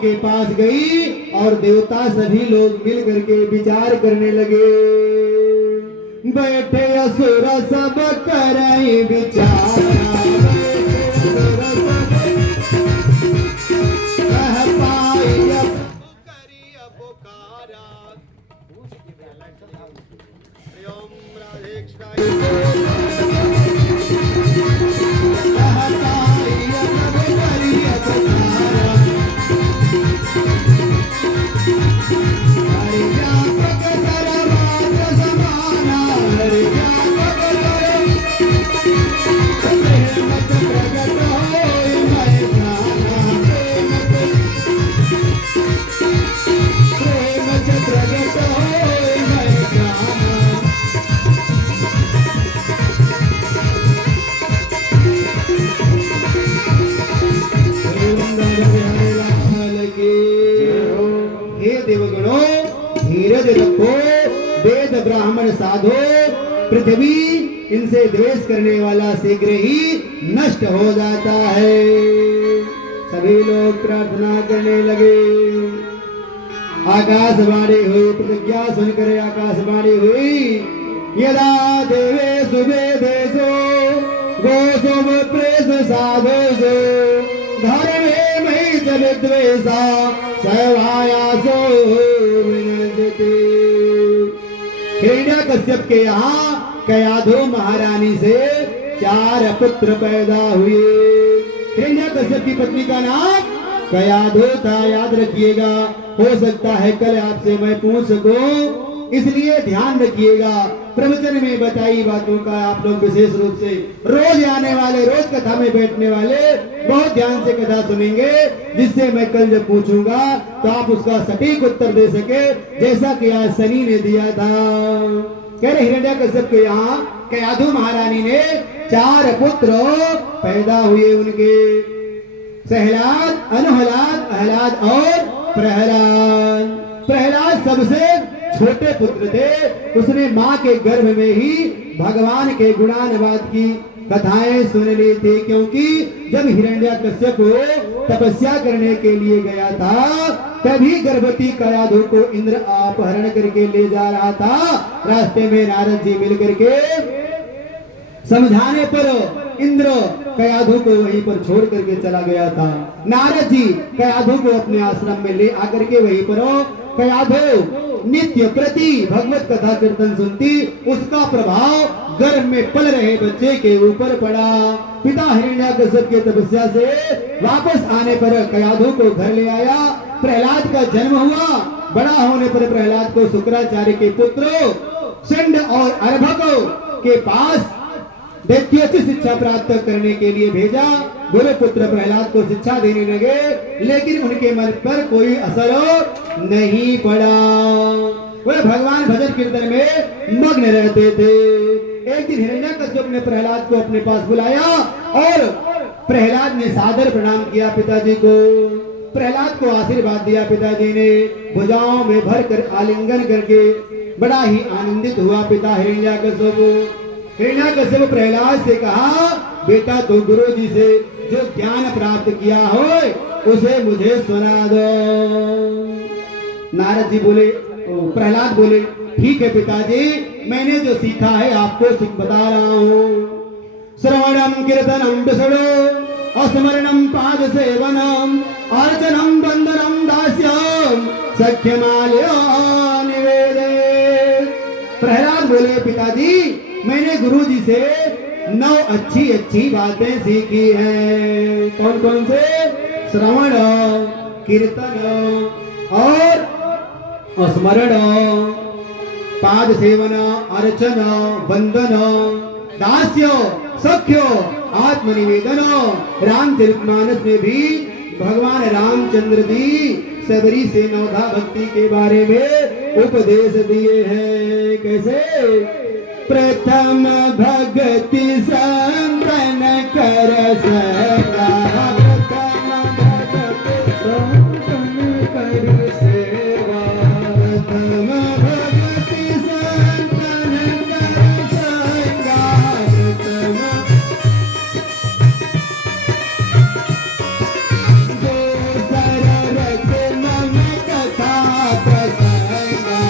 के पास गई और देवता सभी लोग मिल करके विचार करने लगे। बैठे असुर सब करे विचार, वेद ब्राह्मण साधो पृथ्वी इनसे द्वेष करने वाला शीघ्र ही नष्ट हो जाता है। सभी लोग प्रार्थना करने लगे। आकाशवाणी हुई, प्रतिज्ञा सुनकर आकाशवाणी हुई। यदा देवे सुवेदेशो गोसुम प्रेस साधोसो धर्मे मयि च विद्वेषा सवायासो विनश्यति। हिरण्यकश्यप के यहाँ कयाधो महारानी से 4 पुत्र पैदा हुए। हिरण्यकश्यप की पत्नी का नाम कयाधो था, याद रखिएगा। हो सकता है कल आपसे मैं पूछ सकूं, इसलिए ध्यान रखिएगा। प्रवचन में बताई बातों का आप लोग विशेष रूप से रोज आने वाले, रोज कथा में बैठने वाले बहुत ध्यान से कथा सुनेंगे, जिससे मैं कल जब पूछूंगा तो आप उसका सटीक उत्तर दे सके, जैसा कि आज शनि ने दिया था। कह रहे हिरण्यकश्यप के यहाँ कयाधु महारानी ने 4 पुत्र पैदा हुए उनके, सहलाद, अनुहलाद, अहलाद और प्रहलाद। प्रहलाद सबसे छोटे पुत्र थे। उसने माँ के गर्भ में ही भगवान के गुणानुवाद की कथाएं सुन ली थी, क्योंकि जब हिरण्यकश्यप तपस्या करने के लिए गया था तभी गर्भवती कयाधु को इंद्र अपहरण करके ले जा रहा था। रास्ते में नारद जी मिल करके समझाने पर इंद्र कयाधु को वहीं पर छोड़ करके चला गया था। नारद जी कयाधु को अपने आश्रम में ले आकर के वहीं पर कयाधु नित्य प्रति भगवत कथा कीर्तन सुनती। उसका प्रभाव गर्भ में पल रहे बच्चे के ऊपर पड़ा। पिता हिरण्यकश्यप की तपस्या से वापस आने पर कयाधु को घर ले आया। प्रहलाद का जन्म हुआ। बड़ा होने पर प्रहलाद को शुक्राचार्य के पुत्र चंड और अर्भक के पास दैत्योचित शिक्षा प्राप्त करने के लिए भेजा। गुरु पुत्र प्रहलाद को शिक्षा देने लगे, लेकिन उनके मन पर कोई असर नहीं पड़ा। वे भगवान भजन कीर्तन में मग्न रहते थे। एक दिन हिरण्यकश्यप ने प्रहलाद को अपने पास बुलाया और प्रहलाद ने सादर प्रणाम किया पिताजी को। प्रहलाद को आशीर्वाद दिया पिताजी ने, भुजाओं में भर कर आलिंगन करके बड़ा ही आनंदित हुआ पिता हिरण्यकश्यप। हिरण्यकश्यप प्रहलाद से कहा, बेटा तो गुरु जी से जो ज्ञान प्राप्त किया हो उसे मुझे सुना दो। नारद जी बोले, प्रहलाद बोले, ठीक है पिताजी, मैंने जो सीखा है आपको बता रहा हूँ। श्रवणम कीर्तनम विष्णु स्मरणम पाद सेवनम अर्चनम वंदनम दास्यम सख्यमाल्यो निवेदे। प्रहलाद बोले पिताजी मैंने गुरु जी से 9 अच्छी अच्छी बातें सीखी हैं। कौन कौन से? श्रवण, कीर्तन और स्मरण, पाद सेवन, अर्चन, वंदन, दास्य, सख्य, आत्मनिवेदन। रामचरितमानस में भी भगवान रामचंद्र जी सबरी से नवधा भक्ति के बारे में उपदेश दिए हैं। कैसे? प्रथम भक्ति संतन कर सका, प्रथम भक्ति संतन कर सेवा, प्रथम भक्ति संतन कर सका, प्रथम जो सररत नम कथा प्रसंगा,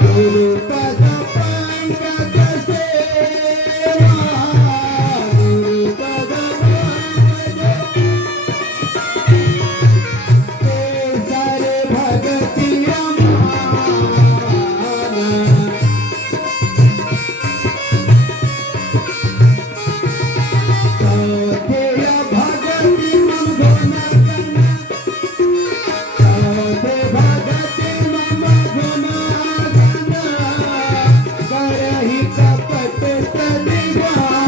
गुरु पद पंकज सेवा, गुरु पद पंकज केसर भगति अमान, चौथेय भगति मम गुण गण, चौथे भगति मम गुण गण, करहि कपट तदिगान।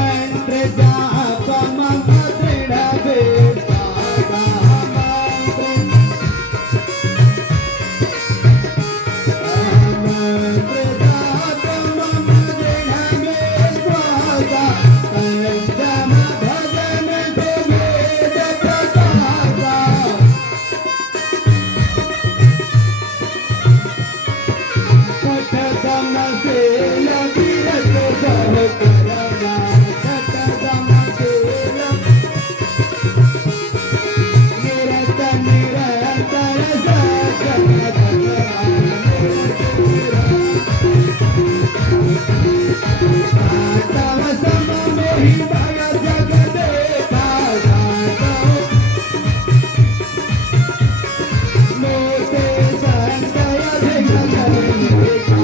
मंत्र जाप मम दृढ़ विश्वासा, मंत्र जाप मम दृढ़ विश्वासा, पंचम भजन को वेद प्रकाशा, कटदम सेल विरत बहु करना, कटदम सेल निरत निरंतर सकल भगवान, तव सम मोहि भय जग देखा, मोते संतय अधिक करुणिका,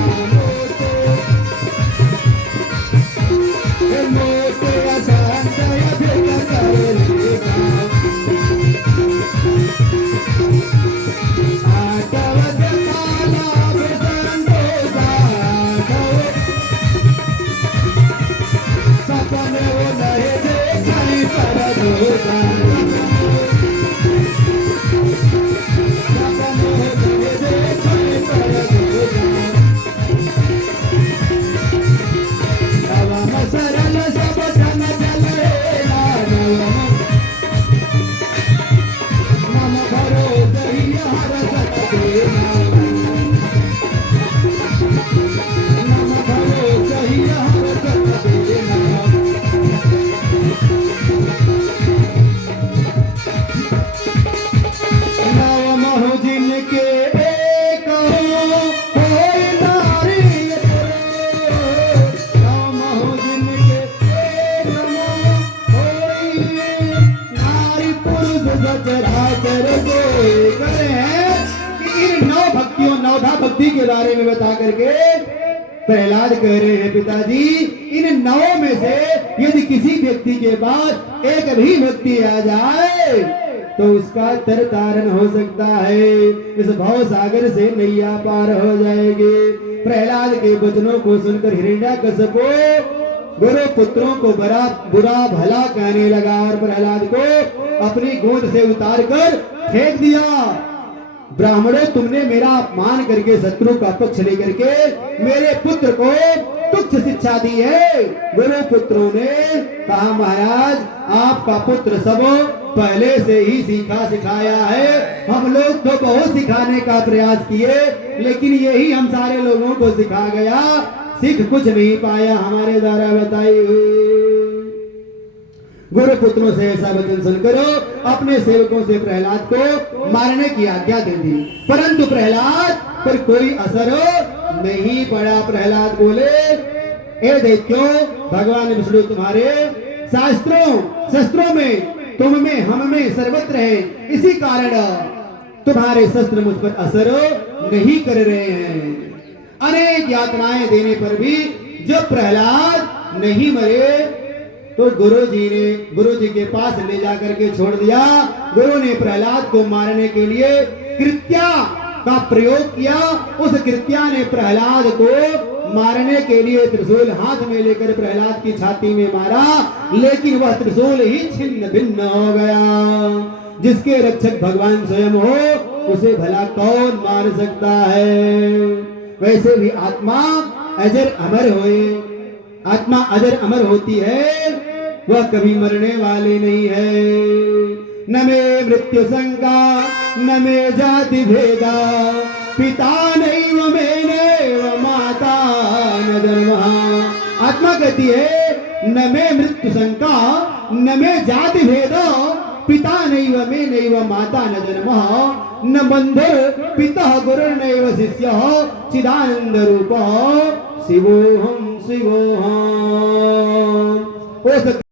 मोते संतय अधिक करुणिका, आटव जमाला संतोषा, सपन वो नहे देखई पर दोषा, सपन वो नहे देखई पर दोषा, नवम सरल सब जन जलेला, मम भरोसे ही हर सत देना, मम भरोसे ही हर सत देना। नवमहु जिनके एक होय नारी पुरो, नवमहु जिनके एक होय नारी पुरुष सचराचर गोय। करे हैं कि इन 9 भक्तियों नवधा भक्ति के बारे में बता करके प्रहलाद कह रहे हैं पिताजी इन 9 में से यदि किसी व्यक्ति के पास एक भी भक्ति आ जाए तो उसका तर तारण हो सकता है, इस भव सागर से नैया पार हो जाएगी। प्रहलाद के वचनों को सुनकर हिरण्यकश्यप गुरु पुत्रों को बड़ा बुरा भला कहने लगा और प्रहलाद को अपनी गोद से उतार कर फेंक दिया। ब्राह्मणों, तुमने मेरा अपमान करके शत्रु का पक्ष लेकर के मेरे पुत्र को तुच्छ शिक्षा दी है। गुरु पुत्रों ने कहा, महाराज आपका पुत्र सब पहले से ही सीखा सिखाया है, हम लोग तो बहुत सिखाने का प्रयास किए लेकिन यही हम सारे लोगों को सिखा गया। सीख कुछ नहीं पाया हमारे द्वारा बताई हुई। गुरु पुत्रों से ऐसा वचन सुनकर अपने सेवकों से प्रहलाद को मारने की आज्ञा दे दी, परंतु प्रहलाद पर कोई असर नहीं पड़ा। प्रहलाद बोले, ए दैत्यों, भगवान विष्णु तुम्हारे शस्त्रों में, तुम में, हम में सर्वत्र है, इसी कारण तुम्हारे शस्त्र मुझ पर असर नहीं कर रहे हैं। अनेक यातनाएं देने पर भी जब प्रहलाद नहीं मरे तो गुरु जी के पास ले जाकर के छोड़ दिया। गुरु ने प्रहलाद को मारने के लिए कृत्या का प्रयोग किया। उस कृत्या ने प्रहलाद को मारने के लिए त्रिशूल हाथ में लेकर प्रहलाद की छाती में मारा, लेकिन वह त्रिशूल ही छिन्न भिन्न हो गया। जिसके रक्षक भगवान स्वयं हो, उसे भला कौन मार सकता है। वैसे भी आत्मा अजर अमर होए, आत्मा अजर अमर होती है, वह कभी मरने वाली नहीं है। न में मृत्यु शंका न में जाति भेदा, पिता नैव मेनेव माता न जन्म। आत्मा कहती है न में मृत्यु शंका न में जाति भेदा, पिता नैव मे नैव माता न जन्म, न बंधुर पिता गुरुर्नैव शिष्यः, चिदानंद रूपः शिवोऽहं शिवोऽहम्।